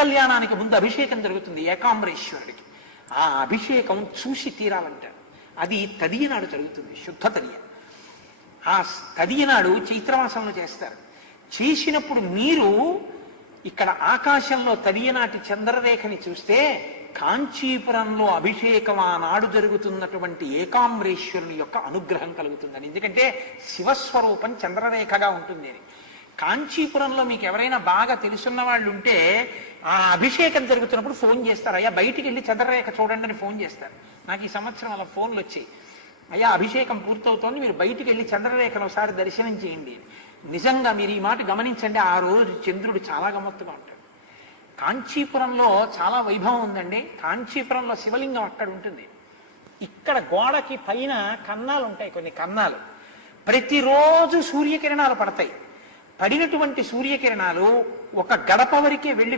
కళ్యాణానికి ముందు అభిషేకం జరుగుతుంది ఏకాంబరేశ్వరుడికి. ఆ అభిషేకం చూసి తీరాలంటారు. అది తదియ నాడు జరుగుతుంది, శుద్ధ తదియ. ఆ తదియ నాడు చైత్రమాసంలో చేస్తారు. చేసినప్పుడు మీరు ఇక్కడ ఆకాశంలో తదియనాటి చంద్రరేఖని చూస్తే కాంచీపురంలో అభిషేకం ఆనాడు జరుగుతున్నటువంటి ఏకాంబరేశ్వరుని యొక్క అనుగ్రహం కలుగుతుందని. ఎందుకంటే శివస్వరూపం చంద్రరేఖగా ఉంటుంది అని. కాంచీపురంలో మీకు ఎవరైనా బాగా తెలుసున్న వాళ్ళు ఉంటే ఆ అభిషేకం జరుగుతున్నప్పుడు ఫోన్ చేస్తారు, అయ్యా బయటికి వెళ్ళి చంద్రరేఖ చూడండి అని ఫోన్ చేస్తారు. నాకు ఈ సంవత్సరం అలా ఫోన్లు వచ్చాయి, అయ్యా అభిషేకం పూర్తవుతోంది, మీరు బయటికి వెళ్ళి చంద్రరేఖను ఒకసారి దర్శనం చేయండి. నిజంగా మీరు ఈ మాట గమనించండి, ఆ రోజు చంద్రుడు చాలా గమ్మత్తుగా ఉంటాడు. కాంచీపురంలో చాలా వైభవం ఉందండి. కాంచీపురంలో శివలింగం అక్కడ ఉంటుంది. ఇక్కడ గోడకి పైన కన్నాలు ఉంటాయి, కొన్ని కన్నాలు. ప్రతిరోజు సూర్యకిరణాలు పడతాయి. పడినటువంటి సూర్యకిరణాలు ఒక గడప వరకే వెళ్ళి